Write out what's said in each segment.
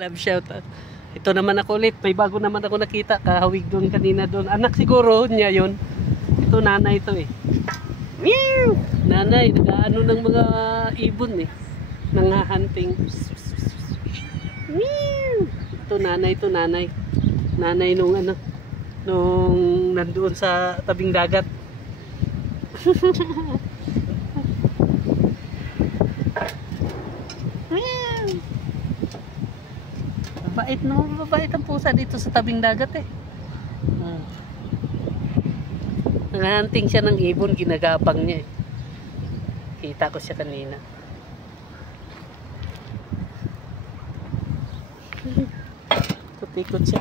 Love shoutout. Ito naman ako ulit. May bago naman ako nakita. Kahawig doon kanina doon. Anak siguro niya yun. Ito nanay ito eh. Meow! Nanay, nag-ano ng mga ibon eh. Nanghahunting. Meow! Ito nanay. Nanay nung ano. Nung nandoon sa tabing dagat. Mabait no, mabait ang pusa dito sa tabing dagat eh. Nanghahunting siya ng ibon, ginagapang niya eh. Kita ko siya kanina. Ikot siya.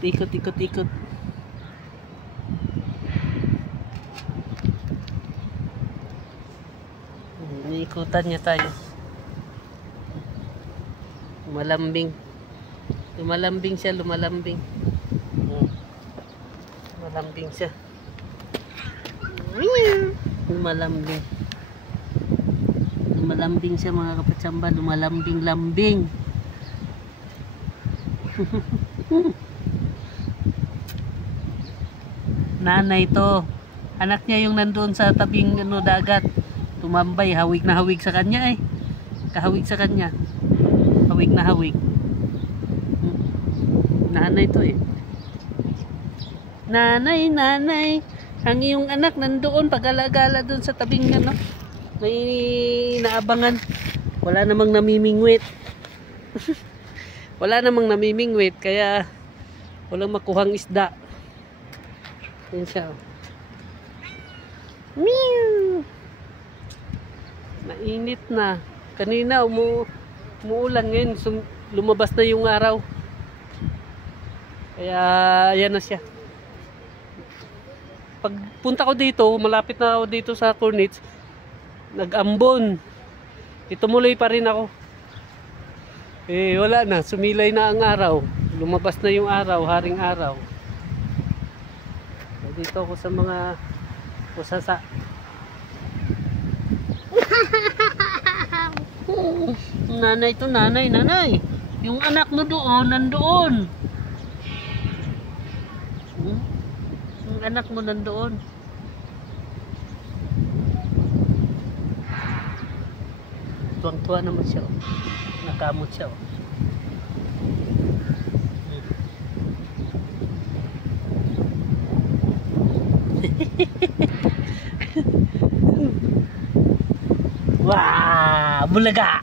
Ikot. Iniikutan niya tayo. Lumalambing siya. Lumalambing siya. Lumalambing siya mga kapatsamba. Lumalambing. Nanay to. Anak niya yung nandoon sa tabing dagat. Tumambay. Hawig na hawig sa kanya eh. Kahawig sa kanya. Hawig na hawig. Nanay to eh. Nanay. Ang iyong anak nandoon pag-alagala doon sa tabing may naabangan. Wala namang namimingwit. Kaya walang makuhang isda. Yan siya. Meow! Mainit na. Kanina umuulan, ngayon lumabas na yung araw. Kaya yan na siya. Pagpunta ko dito, malapit na ako dito sa Cornets, nag-ambon. Tumuloy pa rin ako. Eh wala na, sumilay na ang araw. Lumabas na yung araw, haring araw. Dito ako sa mga pusasa. Nanay to, nanay. Yung anak mo doon, nandoon. Yung anak mo nandoon. Tuwang-tuwa naman siya. Nakamot siya. Wah, bulaga.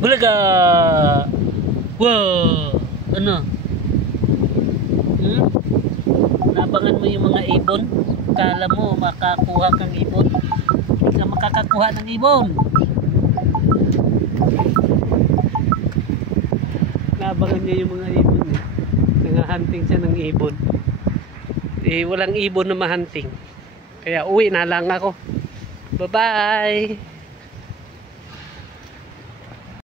Bulaga. Wow, ano? Nabangan mo yung mga ibon? Kala mo makakuha kang ibon? Hindi ka makakakuha ng ibon. Nabangan niya yung mga ibon eh. Nangahunting siya ng ibon. Eh, walang ibon na mahunting. Kaya uwi na lang ako. Bye-bye!